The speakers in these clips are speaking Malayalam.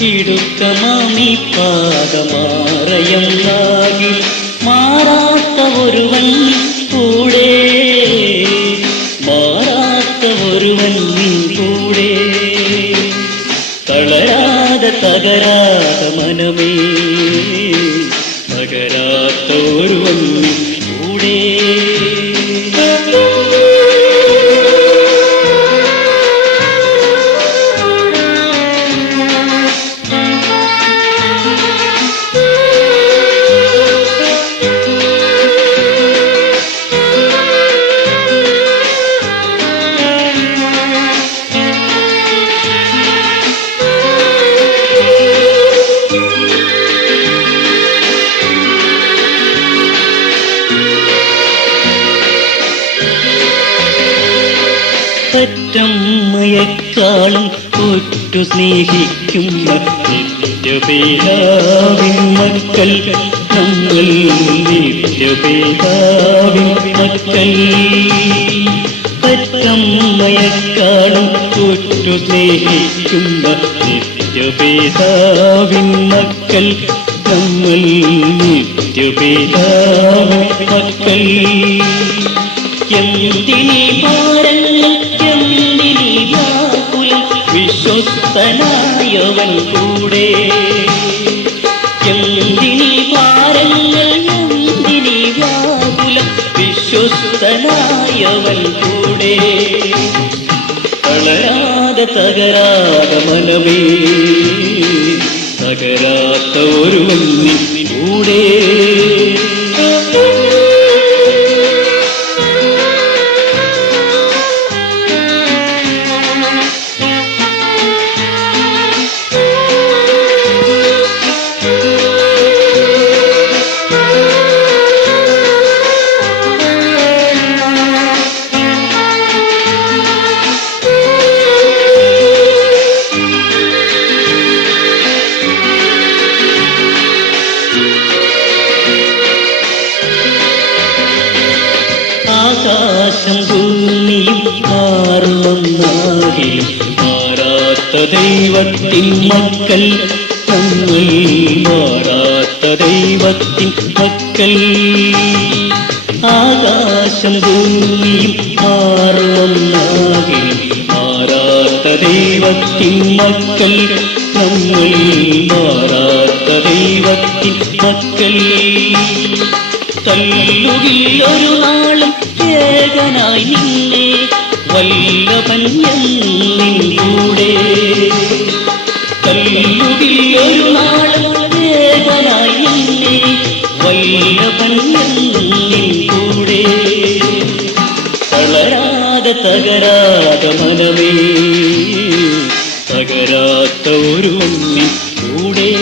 ഇടുക്കമാമി പാദമാറയം നാകിൽ മാറാത്ത ഒരുവൻ കൂടെ, മാറാത്ത ഒരുവൻ കൂടെ. തളരാതെ തകരാതെ മനമേ, തകരാത്ത ഒരുവൻ കൂടെ. പെറ്റമ്മയെക്കാളും ഒറ്റു സ്നേഹിക്കുന്ന നിത്യപിതാവിൻ മക്കൾ നമ്മൾ, നിത്യപിതാവിൻ മക്കൾ. പെറ്റമ്മയെക്കാളും ഒറ്റു സ്നേഹിക്കുന്ന നിത്യപിതാവിൻ മക്കൾ നമ്മൾ, നിത്യപിതാവിൻ മക്കൾ. എന്തിനീ ഭാരങ്ങൾ, എന്തിനീ വ്യാകുലം, വിശ്വസ്തനായവൻ കൂടെ. എന്തിനീ ഭാരങ്ങൾ, എന്തിനീ വ്യാകുലം, വിശ്വസ്തനായവൻ കൂടെ. തളരാതെ തകരാതെ മനമേ, തകരാത്ത ഒരുവൻ കൂടെ. ആകാശം ഭൂമിയും മാറുമെന്നാകിലും മാറാത്ത ദൈവത്തിൻ മക്കൾ നമ്മൾ, മാറാത്ത ദൈവത്തിൻ മക്കൾ. ആകാശം ഭൂമിയും മാറുമെന്നാകിലും മാറാത്ത ദൈവത്തിൻ മക്കൾ നമ്മൾ, മാറാത്ത ദൈവത്തിൻ മക്കൾ. തല്ലുകില്ലൊരു നാളും ഏകനായി നിന്നെ വല്ലഭൻ എന്നിൻ കൂടെ. തല്ലുകില്ലൊരു നാളും ഏകനായി നിന്നെ വല്ലഭൻ എന്നിൻ കൂടെ. തളരാതെ തകരാതെ മനമേ, തകരാത്ത ഒരുവൻ കൂടെ.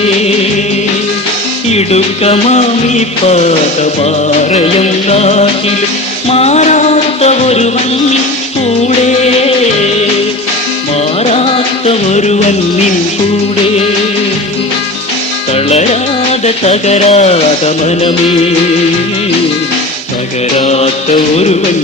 ഇടുക്കമാമി പാദമാറയം നാകിൽ മാറാത്ത ഒരുവൻ കൂടെ, മാറാത്ത ഒരുവൻ കൂടെ. തളരാതെ തകരാതെ മനമേ, തകരാത്ത ഒരുവൻ